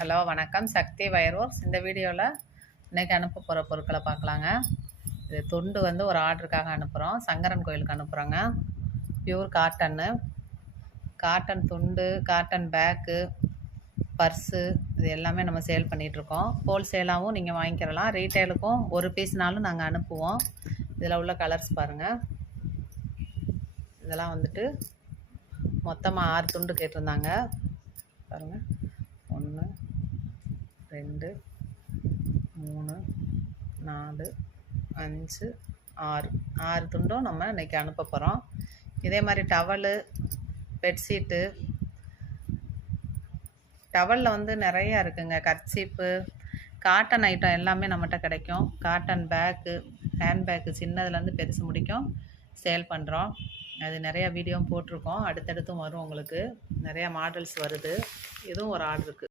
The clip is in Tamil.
ஹலோ வணக்கம், சக்தி வயர் ஒர்க்ஸ். இந்த வீடியோவில் இன்றைக்கி அனுப்ப போகிற பொருட்களை பார்க்கலாங்க. இது துண்டு வந்து ஒரு ஆர்டருக்காக அனுப்புகிறோம். சங்கரன் கோயிலுக்கு அனுப்புகிறோங்க. பியூர் காட்டன் துண்டு, காட்டன் பேக்கு, பர்ஸு, இது எல்லாமே நம்ம சேல் பண்ணிகிட்ருக்கோம். ஹோல்சேலாகவும் நீங்கள் வாங்கிக்கிறலாம், ரீட்டைலுக்கும் ஒரு பீஸ்னாலும் நாங்கள் அனுப்புவோம். இதில் உள்ள கலர்ஸ் பாருங்கள். இதெல்லாம் வந்துட்டு மொத்தமாக 6 துண்டு கேட்டிருந்தாங்க பாருங்கள். 1 2 3 4 5 6 துண்டும் நம்ம இன்றைக்கி அனுப்ப போகிறோம். இதே மாதிரி டவலு, பெட்ஷீட்டு, டவலில் வந்து நிறையா இருக்குங்க. கர்ச்சீப்பு, காட்டன் ஐட்டம் எல்லாமே நம்மகிட்ட கிடைக்கும். காட்டன் பேக்கு, ஹேண்ட் பேக்கு, சின்னதுலேருந்து பெருசு முடிக்கும் சேல் பண்ணுறோம். அது நிறையா வீடியோவும் போட்டிருக்கோம். அடுத்தடுத்தும் வரும். உங்களுக்கு நிறையா மாடல்ஸ் வருது. இதுவும் ஒரு ஆர்டருக்கு.